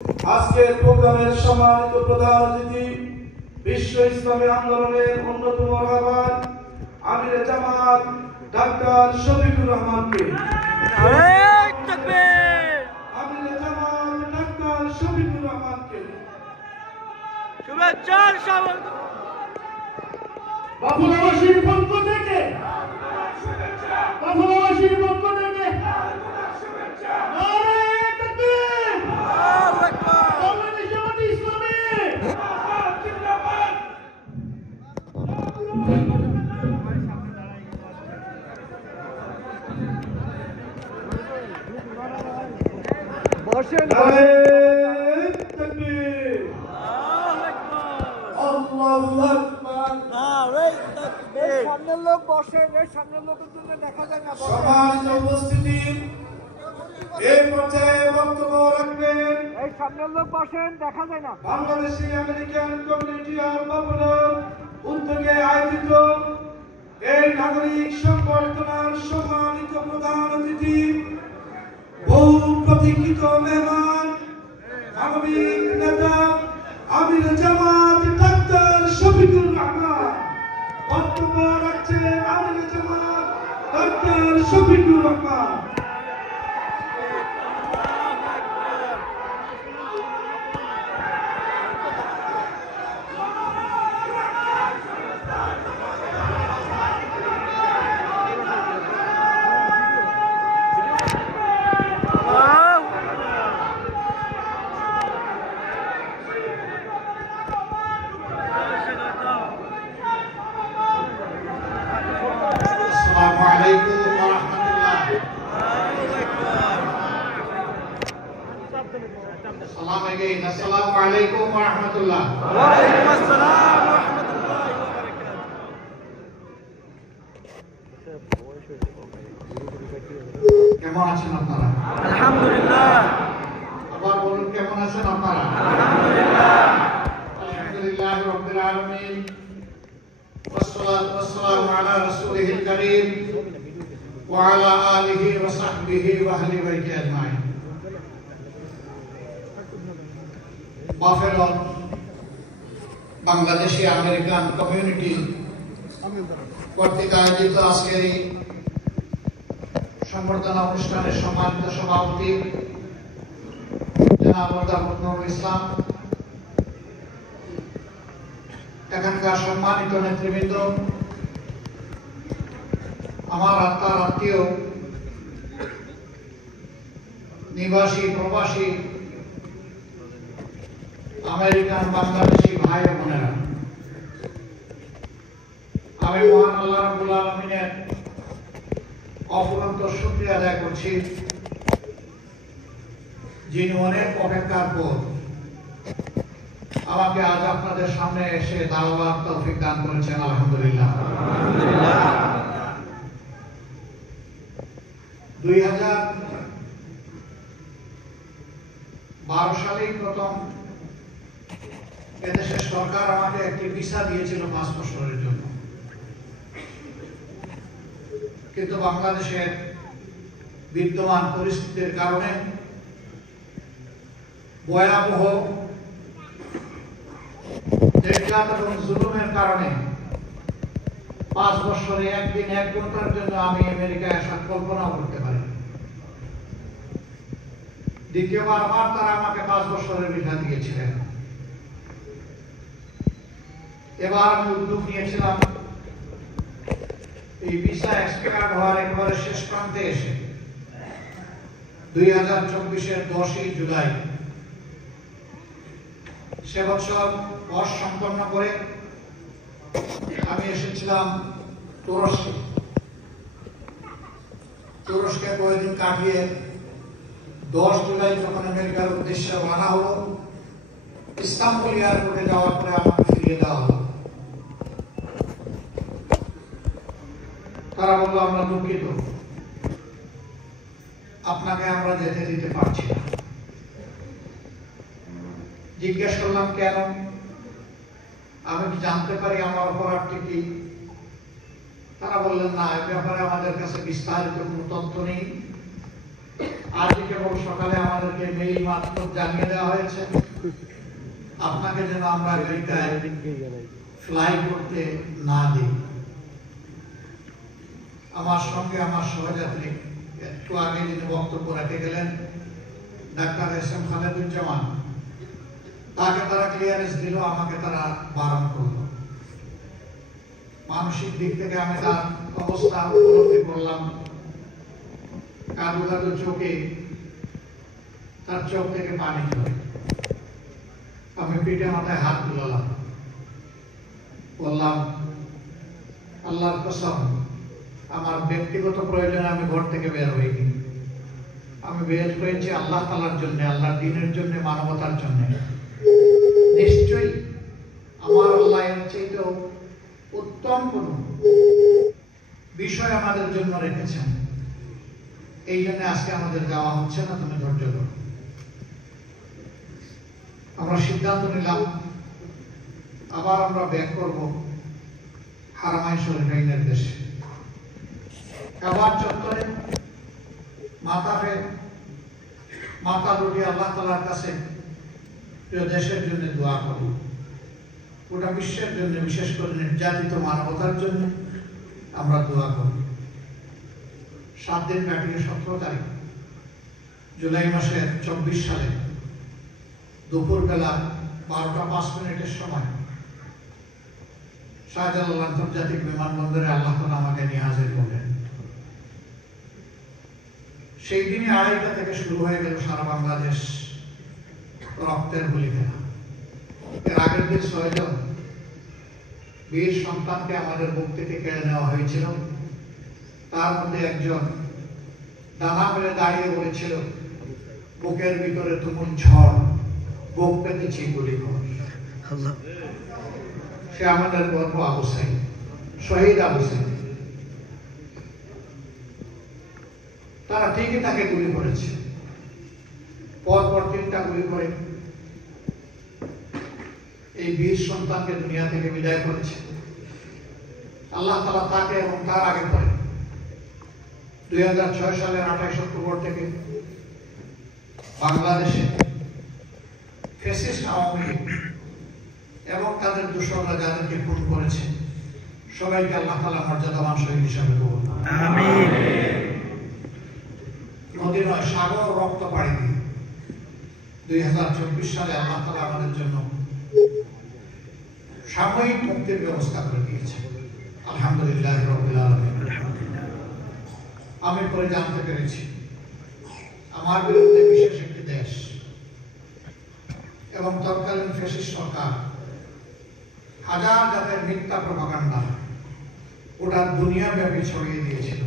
আজকের প্রোগ্রামের সম্মানিত প্রধান অতিথি বিশ্ব ইসলামী আন্দোলনের অন্যতম রাহবার আমির জামাত ডাক্তার শফিকুর রহমানকে আমির জামাত ডাক্তার শফিকুর রহমানকে শুভেচ্ছা স্বাগত। বাফুলাবাসীর পক্ষ থেকে বাফুলাবাসীর পক্ষ থেকে বসেন সামনের লোক বসেন, এই সামনের লোকের জন্য দেখা যায় না। সম্মানিত উপস্থিতি, এই পর্যায়ে বক্তব্য রাখবেন এই সামনের লোক বসেন, দেখা যায় না। বাংলাদেশি আমেরিকান কমিউনিটি অফ বাফুলোর উদ্যোগে আয়োজিত এই নাগরিক সংবর্ধনার সম্মানিত প্রধান অতিথি, বহু প্রতীক্ষিত মেহমান, আগামীর নেতা আমির জামাত ডাক্তার শফিকুর রহমান। বক্তব্য রাখছেন আমির Jamaat doctor Shafiqur Rahman. Assalamu alaikum wa rahmatullah. Wa alaikum assalam wa rahmatullahi wa barakatuh. কেমন আছেন আপনারা? আলহামদুলিল্লাহ। আবার বলুন, কেমন আছেন আপনারা? আলহামদুলিল্লাহ। আলহামদুলিল্লাহ রাব্বিল আলামিন। ওয়াসসালাতু ওয়াসসালামু আলা রাসূলিহিল কারীম ওয়া আলা আলিহি ওয়া সাহবিহি ওয়া আহলি বাইতি আজমাইন। বাফেলন বাংলাদেশি আমেরিকান কমিউনিটি কর্তৃক আয়োজিত আজকের এই সংবর্ধনা অনুষ্ঠানের সম্মানিত সভাপতি জনাব নুরুল ইসলাম, এখানকার সম্মানিত নেতৃবৃন্দ, আমার আত্মার আত্মীয় নিবাসী প্রবাসী আমেরিকান বাংলাদেশি ভাই ও বোনেরা, আমি মহান আল্লাহ রাব্বুল আলামিনের অফুরন্ত শুকরিয়া আদায় করছি, যিনি অনেক অপেক্ষার পর আমাকে আজ আপনাদের সামনে এসে দাওয়াত তৌফিক দান করেছেন। আলহামদুলিল্লাহ। 2012 সালেই প্রথম এদেশের সরকার আমাকে একটি ভিসা দিয়েছিল 5 বছরের জন্য, কিন্তু বাংলাদেশের বিদ্যমান পরিস্থিতির কারণে, ভয়াবহ নির্যাতন এবং জুলুমের কারণে 5 বছরে একদিন 1 ঘন্টার জন্য আমি আমেরিকায় আসার কল্পনাও করতে পারি। দ্বিতীয়বার আবার তারা আমাকে 5 বছরের ভিসা দিয়েছিলেন। এবার আমি উদ্যোগ নিয়েছিলাম এই ভিসা এক্সপায়ার হওয়ার একেবারে শেষ প্রান্তে এসে 2024-এর 10ই জুলাই সে বছর বর্ষ সম্পন্ন করে আমি এসেছিলাম তুরস্কে। তুরস্কে কয়েকদিন কাটিয়ে 10 জুলাই যখন আমেরিকার উদ্দেশ্যে রওনা হলো, ইস্তাম্বুল এয়ারপোর্টে যাওয়ার পরে আমাকে ফিরিয়ে দেওয়া হলো। তারা বললো, আমরা দুঃখিত, আপনাকে আমরা যেতে দিতে পারছি না। জিজ্ঞেস করলাম কেন? আমি কি জানতে পারি আমার অপরাধটি কি? তারা বললেন, না, এ ব্যাপারে আমাদের কাছে বিস্তারিত কোনো তথ্য নেই, আজকে কেবল সকালে আমাদেরকে মেইল মারফত জানিয়ে দেওয়া হয়েছে আপনাকে যেন আমরা গাড়িটায় ফ্লাই করতে না দিই। আমার সঙ্গে আমার সহযাত্রী একটু আগে যিনি বক্তব্য রেখে গেলেন ডাক্তার এস.এম. খালেদুজ্জামান, তাকে তারা ক্লিয়ারেন্স দিল, আমাকে তারা বারণ করলো। মানসিক দিক থেকে আমি তার অবস্থা উপলব্ধি করলাম। কাদু কাদু চোখে তার চোখ থেকে পানি ঝরে। আমি পিঠে মাথায় হাত তুলালাম, বললাম আল্লাহর কসম, আমার ব্যক্তিগত প্রয়োজনে আমি ঘর থেকে বের হইনি। আমি বের হয়েছি আল্লাহ তাআলার জন্য, আল্লাহর দ্বীনের জন্য, মানবতার জন্য। নিশ্চয়ই আমার আল্লাহ এর চাইতে উত্তম কোন বিষয় আমাদের জন্য রেখেছেন। এই জন্য আজকে আমাদের যাওয়া হচ্ছে না, তুমি ধৈর্য ধরো। আমরা সিদ্ধান্ত নিলাম আবার আমরা ব্যাক করব হারামাইন শরীফের দেশে। কাবার চত্বরে মাথা দুটি আল্লাহ তাআলার কাছে প্রিয় দেশের জন্য দোয়া করব, গোটা বিশ্বের জন্য, বিশেষ করে নির্যাতিত মানবতার জন্য আমরা দোয়া করব। 7 দিন কাটিয়ে 17 তারিখ জুলাই মাসের 24 সালে দুপুরবেলা 12টা 5 মিনিটের সময় শাহজালাল আন্তর্জাতিক বিমানবন্দরে আল্লাহ তাআলা আমাকে নিয়ে হাজির করলেন। সেই দিনই 2:30টা থেকে শুরু হয়ে গেল সারা বাংলাদেশ রক্তের গুলি খেলা। এর আগের দিন 6 জন বীর সন্তানকে আমাদের বুক থেকে কেড়ে নেওয়া হয়েছিল। তার মধ্যে একজন ডানা মেলে দাঁড়িয়ে বলেছিল, বুকের ভিতরে তুমুল ঝড়, বুক পেতেছি গুলি খবর। সে আমাদের গর্ব আবু সাইদ, শহীদ আবু সাইদ। তারা ঠিকই তাকে গুলি করেছে, পরপর 3টা গুলি করে এই বীর সন্তানকে দুনিয়া থেকে বিদায় করেছে। আল্লাহ তাআলা তাকে এবং তার আগে পরে 2006 সালের 28 অক্টোবর থেকে বাংলাদেশে ফ্যাসিস্ট আওয়ামী লীগ এবং তাদের দূষণরা যাদেরকে খুন করেছে সবাইকে আল্লাহ তাআলা মর্যাদাবান শহীদ হিসাবে কবুল করুন। আমিন। নদী নয়, সাগর রক্ত পাড়ি দিয়ে 2024 সালে আল্লাহ তাআলা আমাদের জন্য সাময়িক মুক্তির ব্যবস্থা করে দিয়েছে। আলহামদুলিল্লাহ রাব্বিল আলামিন। আমি পরে জানতে পেরেছি আমার বিরুদ্ধে বিশেষ একটি দেশ এবং তৎকালীন ফ্যাসিস্ট সরকার হাজার জাতের মিথ্যা প্রপাগান্ডা ওটা দুনিয়া ব্যাপী ছড়িয়ে দিয়েছিল,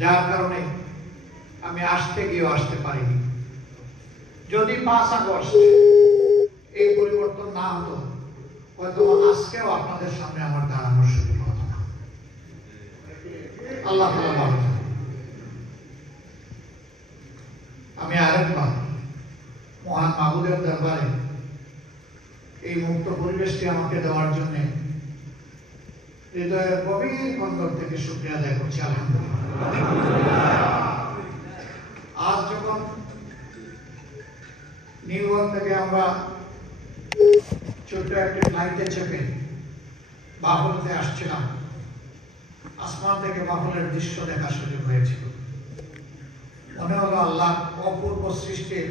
যার কারণে আমি আসতে গিয়েও আসতে পারিনি। যদি 5 আগস্ট এই পরিবর্তন না হতো, হয়তো আজকেও আপনাদের সামনে আমার দাঁড়ানোর সুযোগ হতো না। আল্লাহ তাআলা ভালো জানেন। আমি আরেকবার মহান মাহবুবের দরবারে এই মুক্ত পরিবেশটি আমাকে দেওয়ার জন্য হৃদয়ের গভীর অন্তর থেকে শুকরিয়া আদায় করছি। আলহামদুলিল্লাহ। আজ যখন নিউ ইয়র্ক থেকে আমরা ছোট্ট একটি ফ্লাইটে চেপে বাফলোতে আসছিলাম, আসমান থেকে বাফলের দৃশ্য দেখার সুযোগ হয়েছিল। মনে হলো আল্লাহ অপূর্ব সৃষ্টির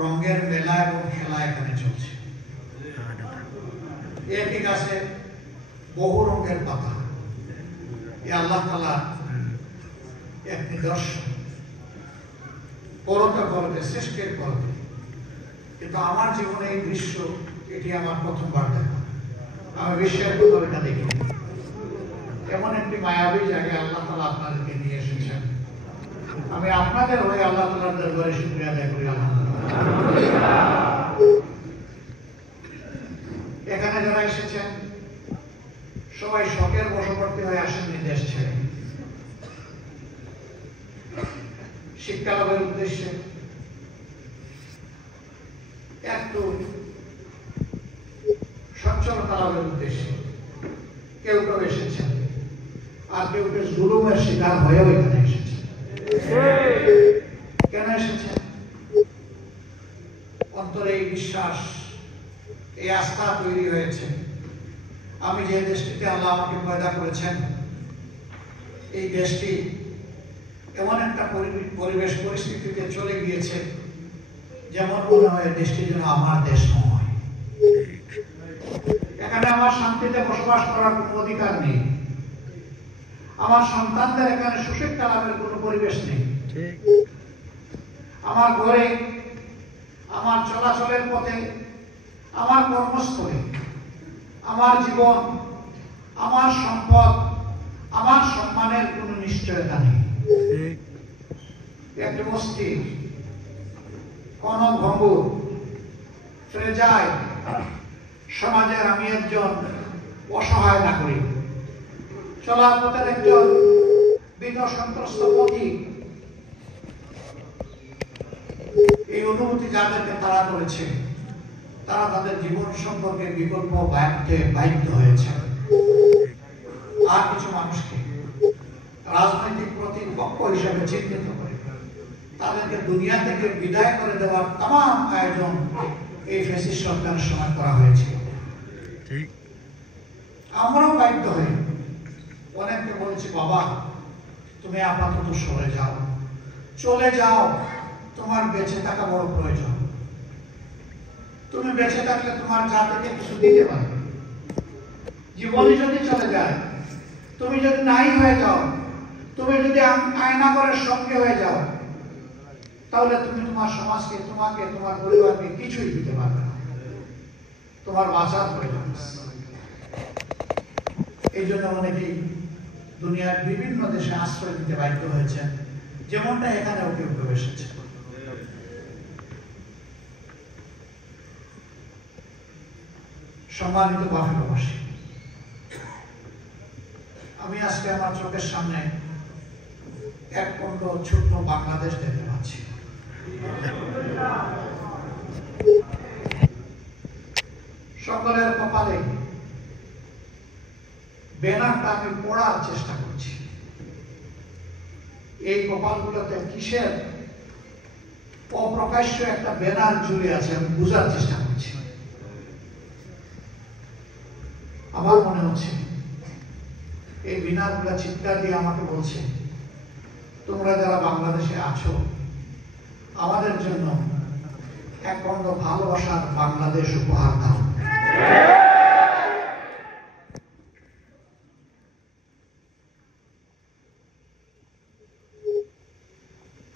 রঙের মেলা এবং খেলা এখানে চলছে। একই গাছে বহু রঙের পাতা, এ আল্লাহ তাআলা এক নিদর্শন। করতে করতে সৃষ্টির করতে, কিন্তু আমার জীবনে এই দৃশ্য এটি আমার প্রথমবার দেখা। আমি বিশ্বের কোথাও এটা দেখিনি। এমন একটি মায়াবী জায়গায় আল্লাহ তাআলা আপনাদেরকে নিয়ে এসেছেন। আমি আপনাদের হয়ে আল্লাহ তাআলার দরবারে শুকরিয়া আদায় করি। আলহামদুলিল্লাহ। এখানে যারা এসেছেন সবাই শখের বশবর্তী হয়ে আসেননি দেশ ছেড়ে। শিক্ষা লাভের উদ্দেশ্যে, একটু সচ্ছলতা লাভের উদ্দেশ্যে কেউ কেউ এসেছেন, আর কেউ কেউ জুলুমের শিকার হয়েও এখানে এসেছেন। কেন এসেছেন? অন্তরে এই বিশ্বাস, এই আস্থা তৈরি হয়েছে, আমি যে দেশটিতে আল্লাহ আমাকে পয়দা করেছেন, এই দেশটি এমন একটা পরিবেশ পরিস্থিতিতে চলে গিয়েছে যেমন মনে হয় দেশটি যেন আমার দেশ নয়। এখানে আমার শান্তিতে বসবাস করার কোনো অধিকার নেই, আমার সন্তানদের এখানে সুশিক্ষা লাভের কোনো পরিবেশ নেই। আমার ঘরে, আমার চলাচলের পথে, আমার কর্মস্থলে, আমার জীবন, আমার সম্পদ, আমার সম্মানের কোনো নিশ্চয়তা নেই। একটি অস্থির, কনভঙ্গুর, ফ্রেজাইল সমাজের আমি একজন অসহায় নাগরিক, চলার পথের একজন বিত সন্ত্রস্ত পথিক। এই অনুভূতি যাদেরকে তারা করেছে, তারা তাদের জীবন সম্পর্কে বিকল্প বাধ্য হয়েছে। আর কিছু মানুষকে রাজনৈতিক প্রতিপক্ষ হিসেবে চিহ্নিত করে তাদেরকে দুনিয়া থেকে বিদায় করে দেওয়ার তাম আয়োজন এই ফ্যাসিস্ট সরকারের সময় করা হয়েছিল। আমরাও বাধ্য হই, অনেককে বলেছি, বাবা তুমি আপাতত সরে যাও, চলে যাও, তোমার বেঁচে থাকা বড় প্রয়োজন। তুমি বেঁচে থাকলে তোমার জাতিকে কিছু দিতে পারবে। জীবনে যদি চলে যায়, তুমি যদি নাই হয়ে যাও, তুমি যদি আয়নাগরের সঙ্গে হয়ে যাও, তাহলে তুমি তোমার সমাজকে, তোমাকে, তোমার পরিবারকে কিছুই দিতে পারবে না, তোমার বাঁচার প্রয়োজন। এই জন্য অনেকেই দুনিয়ার বিভিন্ন দেশে আশ্রয় দিতে বাধ্য হয়েছেন, যেমনটা এখানেও কেউ কেউ এসেছে। সম্মানিত বাফেরবাসী, আমি আজকে আমার চোখের সামনে এক খণ্ড ছোট্ট বাংলাদেশ দেখতে পাচ্ছি। সকলের কপালে ব্যানারটা আমি পড়ার চেষ্টা করছি। এই কপালগুলোতে কিসের অপ্রকাশ্য একটা ব্যানার ঝুলে আছে আমি বোঝার চেষ্টা করছি। আমার মনে হচ্ছে এই ব্যানারগুলো চিৎকার দিয়ে আমাকে বলছে, তোমরা যারা বাংলাদেশে আছো, আমাদের জন্য এক খণ্ড ভালোবাসার বাংলাদেশ উপহার দাও।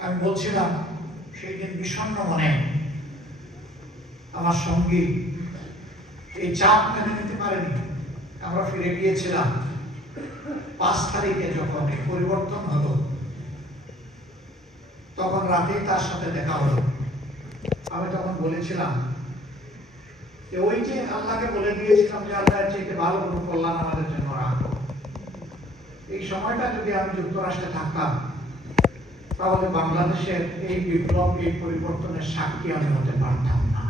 আমি বলছিলাম সেই দিন বিষণ্ণ মনে আমার সঙ্গী এই চাপ মেনে নিতে পারেনি। আমরা ফিরে গিয়েছিলাম 5 তারিখে, যখন এই পরিবর্তন হলো, তখন রাতেই তার সাথে দেখা হলো। আমি তখন বলেছিলাম যে ওই যে আল্লাহকে বলে দিয়েছিলাম যে আল্লাহর চাইতে ভালো কোনো কল্যাণ আমাদের জন্য রাখো। এই সময়টা যদি আমি যুক্তরাষ্ট্রে থাকতাম, তাহলে বাংলাদেশের এই বিপ্লব, এই পরিবর্তনের সাক্ষী আমি হতে পারতাম না।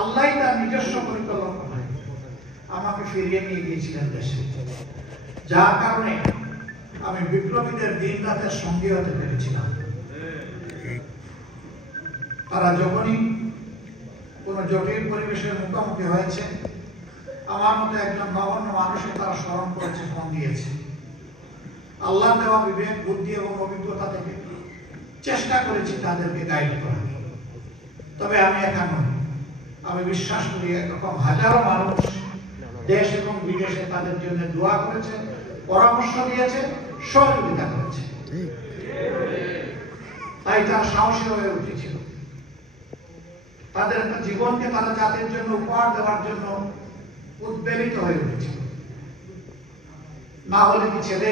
আল্লাহ তার নিজস্ব পরিকল্পনায় আমাকে ফিরিয়ে নিয়ে গিয়েছিলেন দেশে, যার কারণে আমি বিপ্লবীদের দিন রাতের সঙ্গী হতে পেরেছিলাম। তারা যখনই কোন জটিল পরিবেশের মুখোমুখি হয়েছে, আমার মতো একজন নগণ্য মানুষকে তারা স্মরণ করেছে, ফোন দিয়েছে। আল্লাহ দেওয়া বিবেক, বুদ্ধি এবং অভিজ্ঞতা থেকে চেষ্টা করেছি তাদেরকে গাইড করা। তবে আমি একা নই, আমি বিশ্বাস করি এরকম হাজারো মানুষ দেশ এবং বিদেশে তাদের জন্য দোয়া করেছে, পরামর্শ দিয়েছে, সহযোগিতা করেছে। তাই তারা সাহসী হয়ে উঠেছিল। তাদের একটা জীবনকে তারা জাতির জন্য উপহার দেওয়ার জন্য উদ্বেলিত হয়ে উঠেছিল। না হলে কি ছেলে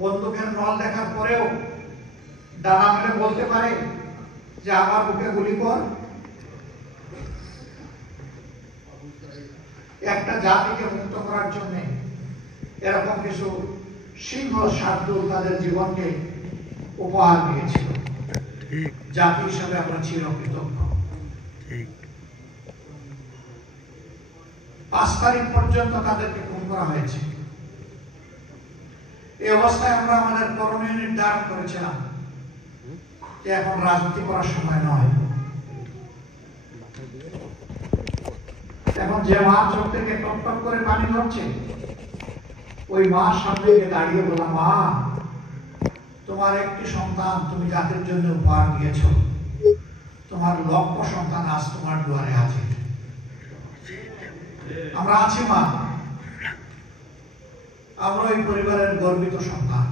বন্দুকের নল দেখার পরেও ডানা মেলে বলতে পারে যে আমার বুকে গুলি কর? একটা জাতিকে মুক্ত করার জন্য এরকম কিছু সিংহ শার্দুল তাদের জীবনকে উপহার দিয়েছিল। জাতি হিসাবে আমরা চিরকৃতজ্ঞ। 5 তারিখ পর্যন্ত তাদেরকে খুন করা হয়েছে। এই অবস্থায় আমরা আমাদের করণীয় নির্ধারণ করেছিলাম যে এখন রাজনীতি করার সময় নয়। এখন যে মা চোখ থেকে টপ টপ করে পানি ঝরছে, ওই মার সামনে গিয়ে দাঁড়িয়ে বললাম, মা, তোমার একটি সন্তান তুমি জাতির জন্য উপহার দিয়েছ, তোমার লক্ষ সন্তান আজ তোমার দুয়ারে আছে। আমরা আছি মা, আমরা এই পরিবারের গর্বিত সন্তান,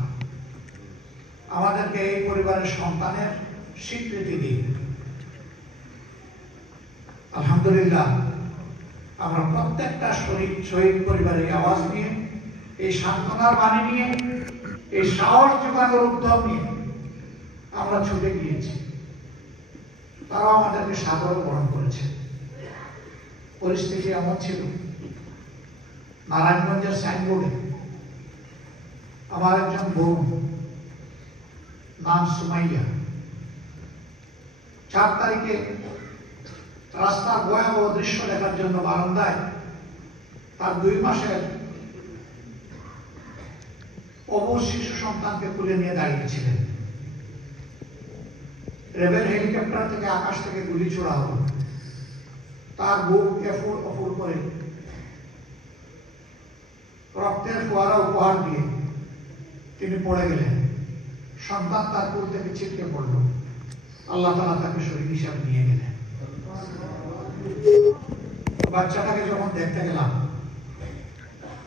আমাদেরকে এই পরিবারের সন্তানের স্বীকৃতি দিন। আলহামদুলিল্লাহ, আমরা প্রত্যেকটা শহীদ পরিবারের আওয়াজ নিয়ে, এই সান্ত্বনার বাণী নিয়ে, এই সাহস যোগানোর উদ্যম নিয়ে আমরা ছুটে গিয়েছি। তারাও আমাদেরকে সাদরে বরণ করেছে। পরিস্থিতি এমন ছিল, নারায়ণগঞ্জের সাইনবোর্ডে আমার একজন বোন, নাম সুমাইয়া, 4 তারিখে রাস্তার ভয়াবহ দৃশ্য দেখার জন্য বারান্দায় তার 2 মাসের অবুঝ শিশু সন্তানকে তুলে নিয়ে দাঁড়িয়েছিলেন। রেবেল হেলিকপ্টার থেকে আকাশ থেকে গুলি ছোড়া হলো, তার বুক এফুর অফুর করে রক্তের ফোয়ারা উপহার দিয়ে তিনি পড়ে গেলেন। সন্তান তার কোল থেকে ছিটকে পড়ল, আল্লাহ তাআলা তাকে শহীদ হিসাবে নিয়ে গেলেন। বাচ্চাটাকে যখন দেখতে গেলাম,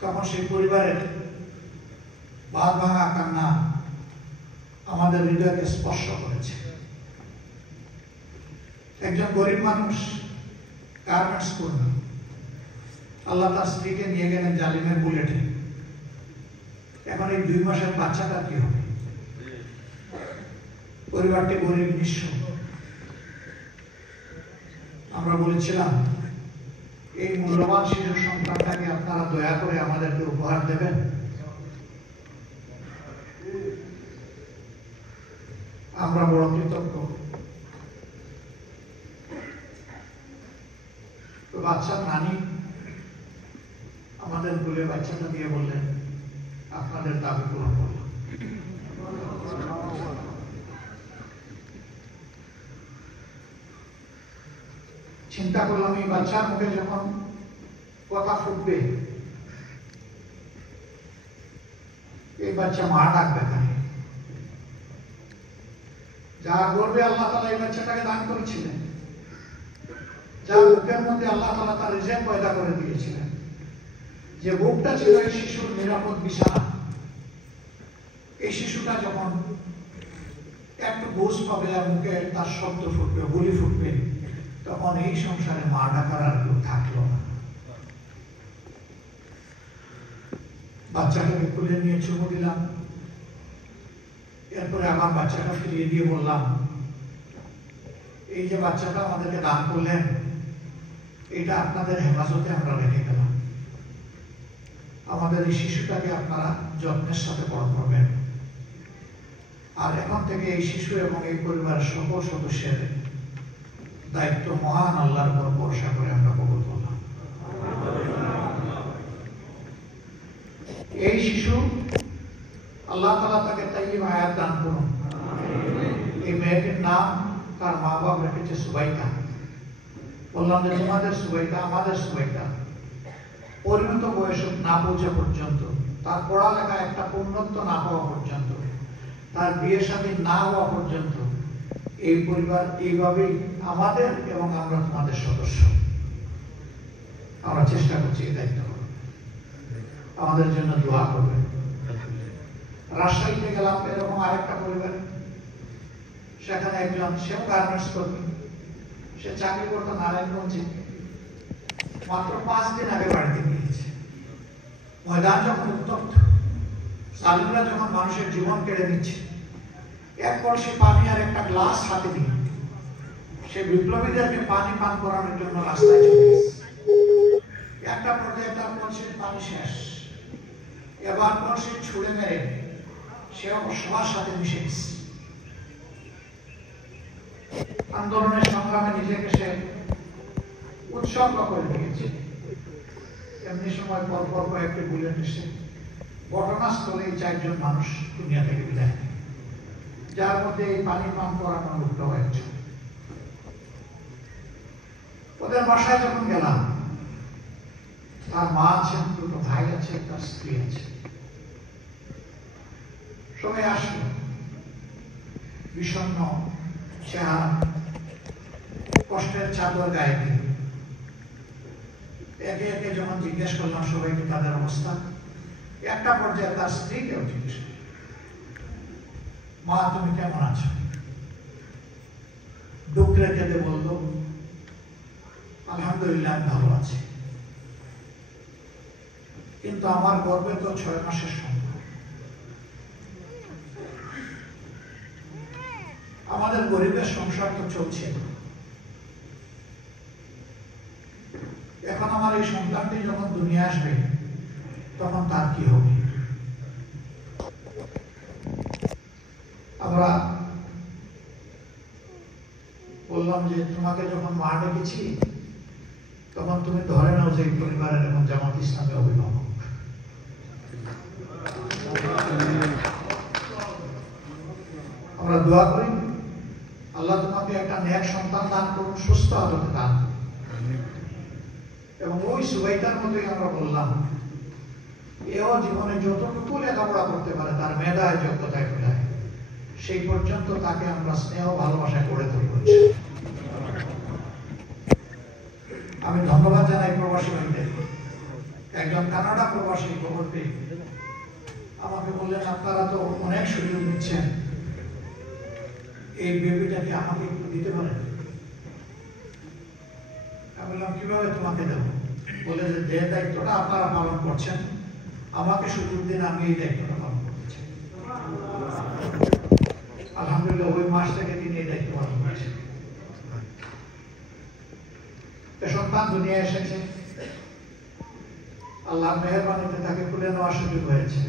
তখন সেই পরিবারের বাঁধ ভাঙা কান্না আমাদের হৃদয়কে স্পর্শ করেছে। একজন গরিব মানুষ, গার্মেন্টস কর্মী, আল্লাহ তার স্ত্রীকে নিয়ে গেলেন জালিমের বুলেটে। এখন এই 2 মাসের বাচ্চাটা কি হবে? পরিবারটি গরিব, নিঃস্ব। আমরা বলেছিলাম, এই মূল্যবান শিশু সন্তানটাকে আপনারা দয়া করে আমাদেরকে উপহার দেবেন। আমরা বড় কৃতজ্ঞ। তো বাচ্চার নানি আমাদের বলে বাচ্চাটা দিয়ে বললেন, আপনাদের দাবি পূরণ করলাম। চিন্তা করলাম, এই বাচ্চার মুখে যখন কথা ফুটবে, এই বাচ্চা মা ডাকবে না। যার গর্বে আল্লাহ তাআলা এই বাচ্চাটাকে দান করেছিলেন, যার বুকের মধ্যে আল্লাহ তাআলা তার রিজেক্ট পয়দা করে দিয়েছিলেন, যে বুকটা ছিল এই শিশুর নিরাপদ বিছানা, এই শিশুটা যখন একটু বুঝ পাবে আর মুখে তার শব্দ ফুটবে, বলি ফুটবে, তখন এই সংসারে মা ডাকার আর কেউ থাকলো না। বাচ্চাটাকে তুলে নিয়ে চুমু দিলাম। এরপরে আমার বাচ্চাটা ফিরিয়ে দিয়ে বললাম, এই যে বাচ্চাটা আমাদেরকে দান করলেন, এটা আপনাদের হেফাজতে আমরা রেখে গেলাম। আমাদের এই শিশুটাকে আপনারা যত্নের সাথে বড় করবেন। আর এখন থেকে এই শিশু এবং এই পরিবারের সকল সদস্যের দায়িত্ব মহান আল্লাহর উপর ভরসা করে আমরা কবুল করলাম। এই শিশু আল্লাহ তাআলা তাকে তাইয়্যিব হায়াত দান করুন। এই মেয়েটির নাম তার মা বাবা রেখেছে সুবাইদা। বললাম যে তোমাদের সুবাইদা, আমাদের সুবাইদা পরিণত বয়স না পৌঁছা পর্যন্ত, তার পড়ালেখা একটা পূর্ণত্ব না হওয়া পর্যন্ত, তার বিয়ে শাদী না হওয়া পর্যন্ত এই পরিবার এইভাবেই আমাদের এবং আমরা তোমাদের সদস্য। আমরা চেষ্টা করছি এই দায়িত্ব আমাদের জন্য দোয়া করবেন। রাজশাহীতে গেলাম, এরকম আরেকটা পরিবার, সেখানে একজন, সেও গার্মেন্টস কর্মী, সে চাকরি করতো নারায়ণগঞ্জে, মাত্র 5 দিন আগে বাড়িতে গিয়েছে। ময়দান যখন উত্তপ্ত, জালিমরা যখন মানুষের জীবন কেড়ে নিচ্ছে, এক কলসি পানি আর একটা গ্লাস হাতে নিয়ে সে বিপ্লবীদেরকে পানি পান করানোর জন্য রাস্তায় চলে গেছে। একটা পর্যায়ে তার কলসির পানি শেষ, এবার কলসি ছুঁড়ে মেরে সে সবার সাথে মিশে গেছে। আন্দোলনের সংগ্রামে নিজেকে সে উৎসর্গ করে দিয়েছে। এমনি সময় পর পর কয়েকটি বুলেট এসে ঘটনাস্থলে এই 4 জন মানুষ দুনিয়া থেকে বিদায় নেয়, যার মধ্যে এই পানি পান করানো লোকটাও একজন। ওদের বাসায় যখন গেলাম, তার মা আছেন, 2টো ভাই আছে, তার স্ত্রী আছে। সবাই আসলো, বিষণ্ণ চেহারা, কষ্টের চাদর গায়ে দিয়ে। একে একে যখন জিজ্ঞেস করলাম সবাইকে তাদের অবস্থা, একটা পর্যায়ে তার স্ত্রীকেও জিজ্ঞেস করলাম, মা তুমি কেমন আছো? ডুকরে কেঁদে বলল, আলহামদুলিল্লাহ আমি ভালো আছি, কিন্তু আমার গর্বে তো 6 মাসের সন্তান। আমাদের গরিবের সংসার তো চলছে, এখন আমার এই সন্তানটি যখন দুনিয়া আসবে তখন তার কি হবে? আমরা বললাম যে তোমাকে যখন মা ডেকেছি তখন তুমি ধরে নাও যে পরিবারের এবং জামাত ইসলামের অভিভাবক। আমরা দোয়া করি আল্লাহ তোমাকে একটা নেক সন্তান দান করুন, সুস্থ আলোতে দান। এবং ওই সুবাইদার মতোই আমরা বললাম, এও জীবনে যতটুকু লেখাপড়া করতে পারে তার মেধায় যোগ্যতায় মেধায়, সেই পর্যন্ত তাকে আমরা স্নেহ ভালোবাসা করে তুলব। আমি ধন্যবাদ জানাই প্রবাসী ভাইদের। একজন কানাডা প্রবাসী খবর পেয়ে আমাকে বললেন, আপনারা তো অনেক সুযোগ নিচ্ছেন, এই বেবিটাকে আমাকে একটু দিতে পারেন? আমি বললাম কিভাবে তোমাকে দেব? বলে যে দায়িত্বটা আপনারা পালন করছেন আমাকে সুযোগ দিন, আমি এই দায়িত্বটা পালন করছি। আলহামদুলিল্লাহ ওই মাস থেকে তিনি এই দায়িত্ব পালন করছেন। সন্তান দুনিয়া এসেছে, আল্লাহর মেহেরবানিতে তাকে কুলে নেওয়ার সুযোগ হয়েছে।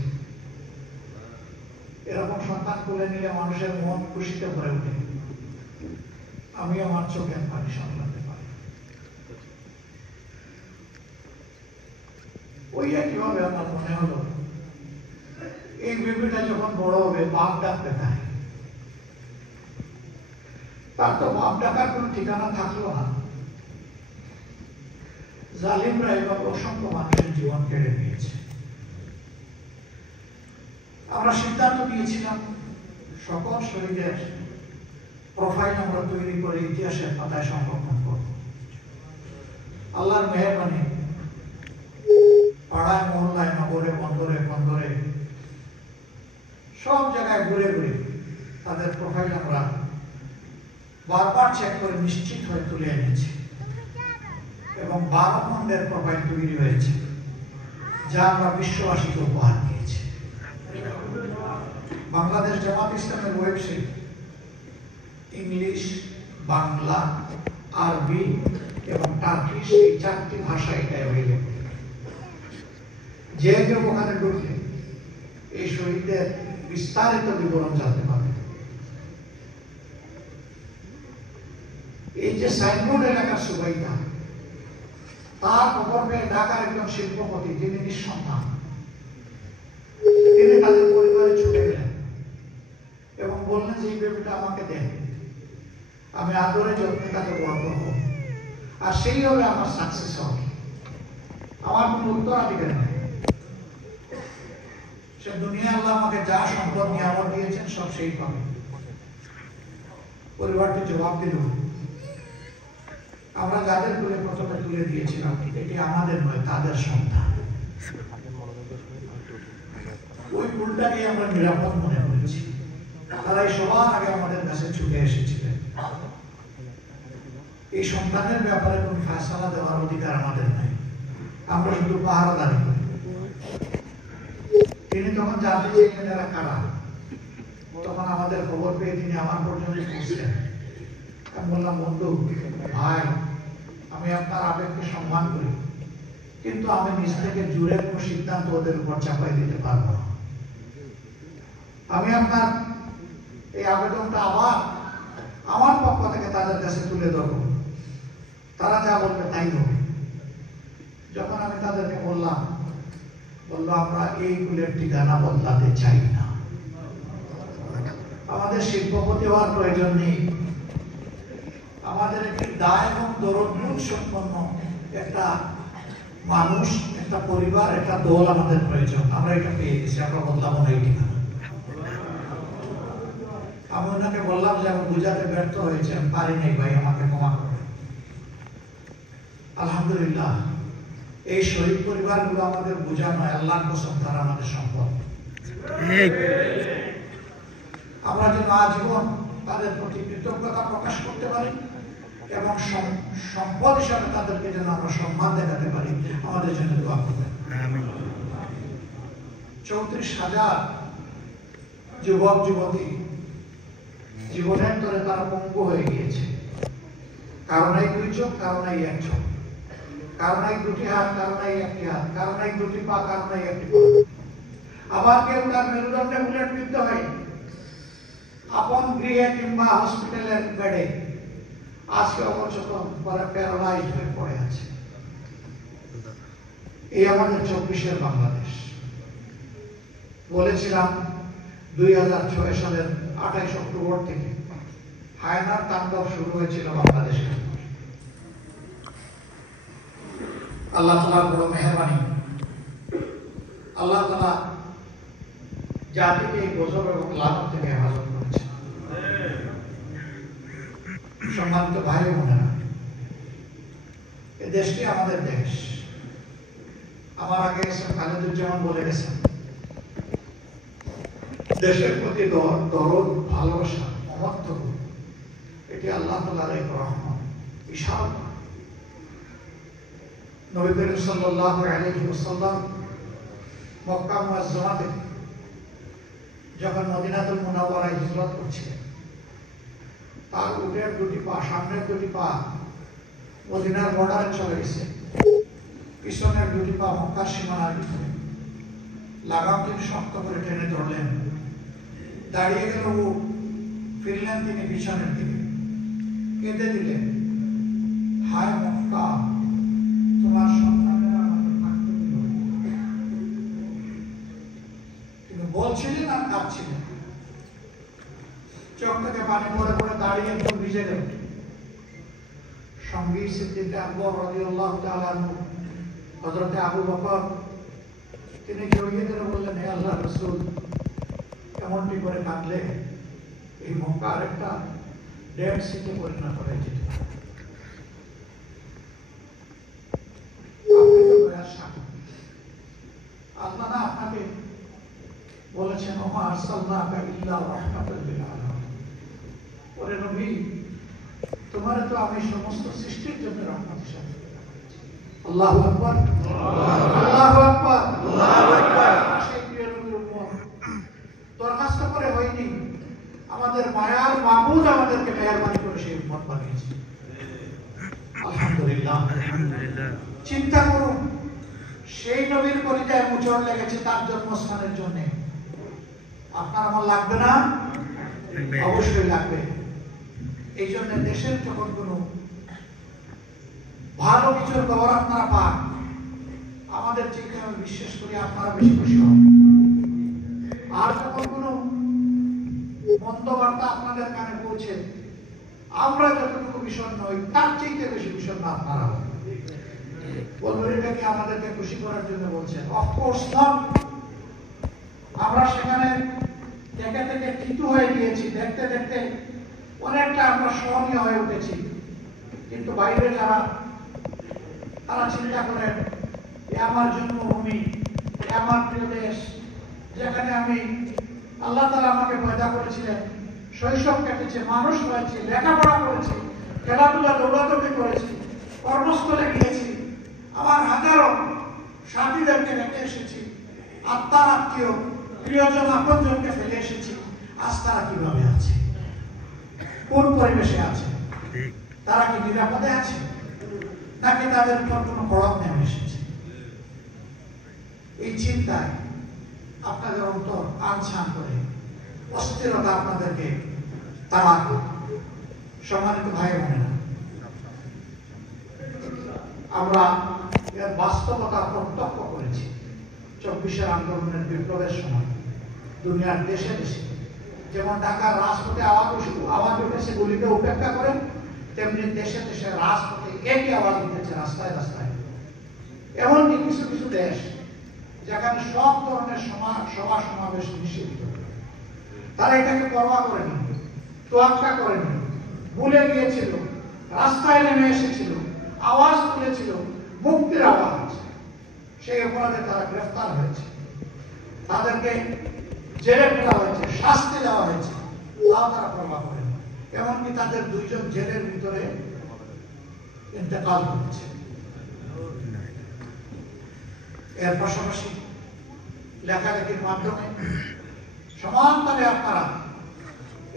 এরকম সন্তান কুলে নিলে মানুষের মন খুশিতে ভরে ওঠে। আমি আমার চোখের পানি সামলাতে পারি। ওই কিভাবে আমার মনে হলো এই বেবিটা যখন বড় হবে বাপ ডাকতে থাকে, তার তো বাপ ডাকার কোন ঠিকানা থাকলো না। জালিমরা এবার অসংখ্য মানুষের জীবন কেড়ে নিয়েছে। আমরা সিদ্ধান্ত নিয়েছিলাম সকল শহীদের প্রোফাইল আমরা তৈরি করে ইতিহাসের পাতায় সংরক্ষণ করব। আল্লাহর মেহেরবানি পাড়ায় মহল্লায় নগরে বন্দরে বন্দরে সব জায়গায় ঘুরে ঘুরে তাদের প্রোফাইল আমরা বারবার চেক করে নিশ্চিত হয়ে তুলে এনেছি এবং 12 খণ্ডের প্রোফাইল তৈরি হয়েছে, যা আমরা বিশ্ববাসীকে উপহার দিয়েছি। বাংলাদেশ জামাত ইসলামের ওয়েবসাইট ইংলিশ, বাংলা, আরবি এবং টার্কিশ এই 4টি ভাষা এটা অ্যাভেলেবল। যে কেউ ওখানে ঢুকলে এই শহীদদের বিস্তারিত বিবরণ জানতে পারবে। এই যে সাইনবোর্ড এলাকার সুবাইদা, তার খবর পেয়ে ঢাকার একজন শিল্পপতি, যিনি নিঃসন্তান, তিনি তাদের পরিবারে ছুটে গেলেন এবং বললেন যে এই বেবিটা আমাকে দেন, আমি আদরে যত্নে তাকে বড় করব, আর সেই হবে আমার সাকসেস হবে। আমার কোন উত্তরাধিকারী নেই। সে দুনিয়া আল্লাহ আমাকে যা সম্পদ নিয়ামত দিয়েছেন সব সেই পাবে। পরিবারটি জবাব দিল, আমরা যাদের কোলে প্রথমে তুলে দিয়েছিলাম এটি আমাদের নয়, তাদের সন্তান। ওই কুলটাকে আমরা নিরাপদ মনে করেছি। তারাই সবার আগে আমাদের কাছে ছুটে এসেছিলেন। এই সন্তানের ব্যাপারে কোন ফয়সালা দেওয়ার অধিকার আমাদের নাই, আমরা শুধু পাহারাদারি করি। তিনি তখন জানতে চাইলেন এরা কারা, তখন আমাদের খবর পেয়ে তিনি আমার পর্যন্ত পৌঁছলেন। আমি বললাম, বন্ধু ভাই, আমি আপনার আবেগকে সম্মান করি, কিন্তু আমি নিজ থেকে জুড়ে কোনো সিদ্ধান্ত ওদের উপর চাপাই দিতে পারবো না। আমি আপনার এই আবেদনটা আবার আমার পক্ষ থেকে তাদের কাছে তুলে ধরবো, তারা যা বলবে তাই হবে। যখন আমি তাদেরকে বললাম বললো আমরা এইগুলোর ঠিকানা বদলাতে চাই না, আমাদের শিল্পপতি হওয়ার প্রয়োজন নেই, আমাদের একটি দায় এবং দরদ সম্পন্ন একটা মানুষ, একটা পরিবার, একটা দল আমাদের প্রয়োজন। আমরা এটা পেয়ে গেছি, আমরা বদলাবো না এই ঠিকানা। আমি ওনাকে বললাম যে আমি বুঝাতে ব্যর্থ হয়েছে, আমি পারি নাই ভাই, আমাকে ক্ষমা করবেন। আলহামদুলিল্লাহ, এই শহীদ পরিবারগুলো আমাদের বোঝা নয়, আল্লাহর কসম তারা আমাদের সম্পদ। আমরা যেন আজীবন তাদের প্রতি কৃতজ্ঞতা প্রকাশ করতে পারি এবং সম্পদ হিসাবে তাদেরকে যেন আমরা সম্মান দেখাতে পারি, আমাদের জন্য দোয়া করবেন। 34,000 যুবক যুবতী জীবনের তরে তারা পঙ্গু হয়ে গিয়েছে। কারণ এই 2 চোখ, কারণ এই 1 চোখ, কারণ এই 2টি হাত, কারণ এই 1টি হাত, কারণ এই 2টি পা, কারণ এই 1টি পা। আবার কেউ তার মেরুদণ্ডে বুলেট বিদ্ধ হয় আপন গৃহে কিংবা হসপিটালের বেডে, আজকে অবচেত পরে প্যারালাইজড হয়ে পড়ে আছে। এই আমাদের 24-এর বাংলাদেশ। বলেছিলাম 2006 সালের 28 অক্টোবর থেকে হায়নার তাণ্ডব শুরু হয়েছিল বাংলাদেশে। আল্লাহ তাআলার বড় মেহেরবানি, আল্লাহ তাআলা জাতিকে এই গজব এবং লানত থেকে হেফাজত করেছে। সম্মানিত ভাই বোনেরা, এই দেশটি আমাদের দেশ। আমার আগে খালেদুজ্জামান বলে গেছেন, দেশের প্রতি দরদ, ভালোবাসা, মমত্ব, এটি আল্লাহ তাআলার এক রহমত, বিশাল। নবী করিম সাল্লাল্লাহু আলাইহি ওয়াসাল্লাম মক্কা মুআজ্জামাতে যখন মদিনাতুল মুনাওয়ারায় হিজরত করছিলেন, তার উটের 2টি পা, সামনের 2টি পা মদিনার বর্ডারে চলে গেছে, পিছনের 2টি পা মক্কার সীমানার ভিতরে। লাগাম তিনি শক্ত করে টেনে ধরলেন, দাঁড়িয়ে গেল ও, ফিরলেন তিনি পিছনের দিকে, কেঁদে দিলেন, হায় মক্কা, তোমার সন্তানেরা আমাকে থাকতে দিল। তিনি বলছিলেন আর কাঁদছিলেন, চোখ থেকে পানি পড়ে পড়ে দাঁড়িয়ে একদম ভিজে গেল। সঙ্গী সিদ্দিক আকবর রাদিয়াল্লাহু তাআলা আনহু, হযরত আবু বকর, তিনি জড়িয়ে ধরে বললেন, হে আল্লাহর রাসূল, এমনটি করে কাঁদলে এই মক্কার একটা ডেড সিতে পরিণত হয়ে যেত। আল্লাহ না আপনাকে বলেছেন, ওমা আরসালনাকা ইল্লা রাহমাতাল লিল আলামিন। ওরে নবী, তোমারে তো আমি সমস্ত সৃষ্টির জন্য রহমত হিসেবে। আল্লাহু আকবার, আল্লাহু আকবার, আল্লাহু আকবার। সেই প্রিয় নবীর উম্মত দরখাস্ত করে হয়নি, আমাদের মায়ার মাবুদ আমাদেরকে মেহেরবানি করে সেই উম্মত বানিয়েছে। আলহামদুলিল্লাহ, আলহামদুলিল্লাহ। চিন্তা করুন, সেই নবীর কলিজায় মোচড় লেগেছে তার জন্মস্থানের জন্য। আপনার আমার লাগবে না? অবশ্যই লাগবে। এই জন্য দেশের যখন কোনো ভালো কিছুর খবর আপনারা পান, আমাদের থেকে আমি বিশ্বাস করি আপনারা বেশি খুশি হন। আর যখন কোনো মন্দ বার্তা আপনাদের কানে পৌঁছে, আমরা যতটুকু বিষণ্ণ হই, তার চাইতে বেশি বিষণ্ণ আপনারা হন। বলবেন এটা কি আমাদেরকে খুশি করার জন্য বলছেন? Of course not. আমরা সেখানে থেকে থেকে থিতু হয়ে গিয়েছি, দেখতে দেখতে অনেকটা আমরা সহনীয় হয়ে উঠেছি। কিন্তু বাইরে যারা, তারা চিন্তা করেন, এ আমার জন্মভূমি, এ আমার প্রিয় দেশ, যেখানে আমি আল্লাহ তাআলা আমাকে পয়দা করেছিলেন, শৈশব কেটেছে, মানুষ হয়েছে, লেখাপড়া করেছি, খেলাধুলা দৌড়াদৌড়ি করেছি, কর্মস্থলে গিয়েছি, আমার হাজারো সাথীদেরকে রেখে এসেছি, আত্মার আত্মীয় প্রিয়জন আপনজনকে ফেলে এসেছি। আজ তারা কিভাবে আছে, কোন পরিবেশে আছে? তারা কি নিরাপদে আছে, নাকি তাদের উপর কোনো প্রভাব নেমে এসেছে? এই চিন্তায় আপনাদের অন্তর আনছান করে, অস্থিরতা আপনাদেরকে তাড়া করে। সম্মানিত ভাই বোনেরা, আমরা এর বাস্তবতা প্রত্যক্ষ করেছি। 24-এর আন্দোলনের বিপ্লবের সময় দুনিয়ার দেশে দেশে যেমন ঢাকার রাজপথে আওয়াজ উঠেছে গুলিকে উপেক্ষা করে, তেমনি দেশে দেশে রাজপথে একই আওয়াজ উঠেছে রাস্তায় রাস্তায়। এমনকি কিছু কিছু দেশ যেখানে সব ধরনের সভা সমাবেশ নিষিদ্ধ, তারা এটাকে পরোয়া করেনি, তোয়াক্কা করেনি, ভুলে গিয়েছিল, রাস্তায় নেমে এসেছিল, আওয়াজ তুলেছিল, মুক্তির আওয়াজ। সেই অপরাধে তারা গ্রেফতার হয়েছে, তাদেরকে জেলে ফেলা হয়েছে, শাস্তি দেওয়া হয়েছে, তাও তারা পরোয়া করেনি। এমনকি তাদের 2 জন জেলের ভিতরে ইন্তেকাল করেছে। এর পাশাপাশি লেখালেখির মাধ্যমে সমানতালে আপনারা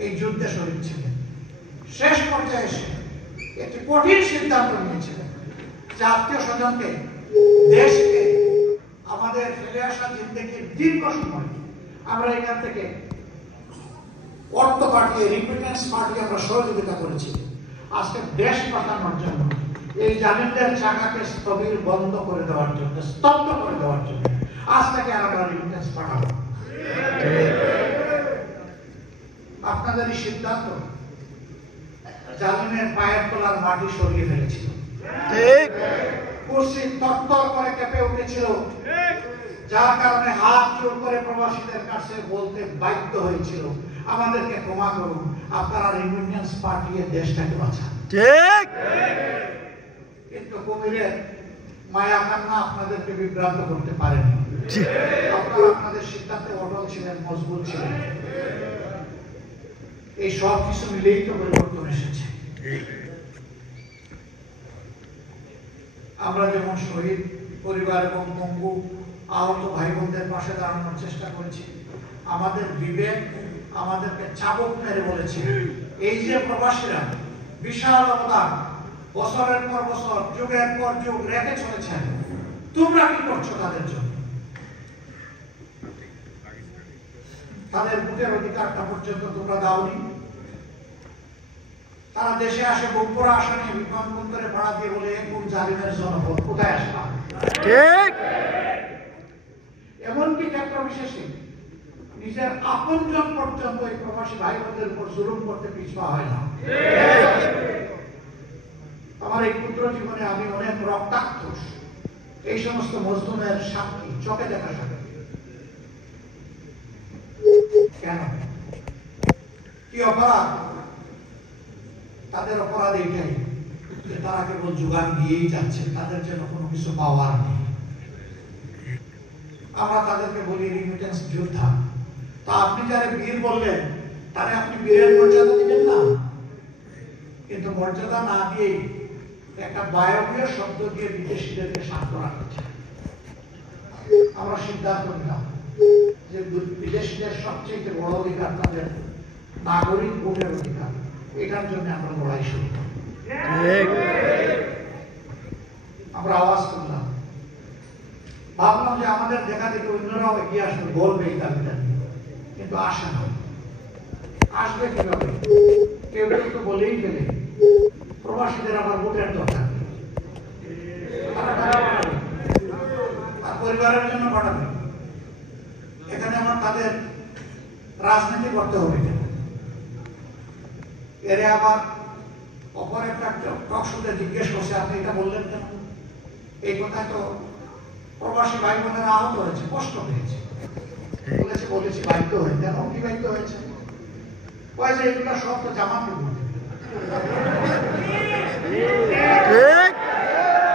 এই যুদ্ধে শরীর ছিলেন। শেষ পর্যায়ে এসে একটি কঠিন সিদ্ধান্ত নিয়েছিলেন যে আত্মীয় স্বজনকে, দেশকে, আমাদের ফেলে আসা জিন্দেগির দীর্ঘ সময় আমরা এখান থেকে অর্থ পাঠিয়ে, রিমিটেন্স পাঠিয়ে আমরা সহযোগিতা করেছি। আজকে দেশ পাঠানোর জন্য এই জালিমদের চাকাকে স্থবির বন্ধ করে দেওয়ার জন্য, স্তব্ধ করে দেওয়ার জন্য আজ থেকে আমরা রিমিটেন্স পাঠাবো। আপনাদের এই সিদ্ধান্ত জালিমের পায়ের তলার মাটি সরিয়ে ফেলেছিল। ঠিক। কুর্সি তরতর করে কেঁপে উঠেছিল, যার কারণে হাত জোর করে প্রবাসীদের কাছে বলতে বাধ্য হয়েছিল, আমাদেরকে ক্ষমা করুন, আপনারা রিমিটেন্স পাঠিয়ে দেশটাকে বাঁচান। ঠিক। কিন্তু কুমিরের মায়া কান্না আপনাদেরকে বিভ্রান্ত করতে পারেনি। আপনারা আপনাদের সিদ্ধান্তে অটল ছিলেন, মজবুত ছিলেন। এই সব কিছু মিলেই তো পরিবর্তন এসেছে। আমরা যেমন শহীদ পরিবার এবং পঙ্গু আহত ভাই বোনদের পাশে দাঁড়ানোর চেষ্টা করেছি, আমাদের বিবেক আমাদেরকে চাবুক মেরে বলেছে, এই যে প্রবাসীরা বিশাল অবদান বছরের পর বছর, যুগের পর যুগ রেখে চলেছেন, তোমরা কি করছো তাদের জন্য? তাদের বুকের অধিকারটা পর্যন্ত তোমরা দাওনি। তারা দেশে আসে, বুকপুরা আসনে বিমানবন্দরে ভাড়া দিয়ে বলে, কোন জালিমের জনপদ, কোথায় আসলাম? ঠিক। এমনকি ক্ষেত্র বিশেষে নিজের আপনজন পর্যন্ত এই প্রবাসী ভাই বোনদের উপর জুলুম করতে পিছপা হয় না। আমার এই ক্ষুদ্র জীবনে আমি অনেক রক্তাক্ত এই সমস্ত মজলুমের সাক্ষী, চোখে দেখা সাক্ষী। কেন? কি অপরাধ? তাদের অপরাধ এইটাই যে তারা কেবল যোগান দিয়েই যাচ্ছে, তাদের জন্য কোনো কিছু পাওয়ার নেই। আমরা তাদেরকে বলি রিমিটেন্স যোদ্ধা। তা আপনি যারা বীর বললেন, তারে আপনি বীরের মর্যাদা দিবেন না? কিন্তু মর্যাদা না দিয়েই একটা বায়বীয় শব্দ দিয়ে বিদেশিদেরকে শান্ত রাখছে। আমরা সিদ্ধান্ত নিলাম যে বিদেশিদের সবচেয়ে বড় অধিকার তাদের নাগরিক ভোটের অধিকার, এটার জন্য আমরা লড়াই শুরু করি। আমরা আওয়াজ করলাম, ভাবলাম যে আমাদের দেখা দেখে অন্যরাও এগিয়ে আসবে, বলবে এই দাবিটা নিয়ে, কিন্তু আসে না। আসবে কিভাবে? কেউ কেউ তো বলেই ফেলে প্রবাসীদের আবার ভোটের দরকার, আর পরিবারের জন্য পাঠাবে। এখানে আমার তাদের রাজনীতি করতে হবে কেন? এরে আবার অপর একটা টক শোতে জিজ্ঞেস করছে, আপনি এটা বললেন কেন? এই কথায় তো প্রবাসী ভাই বোনেরা আহত হয়েছে, কষ্ট পেয়েছে, বলেছি বাধ্য হয়ে। কেন? কি বাধ্য হয়েছে? এগুলা সব তো জামাতে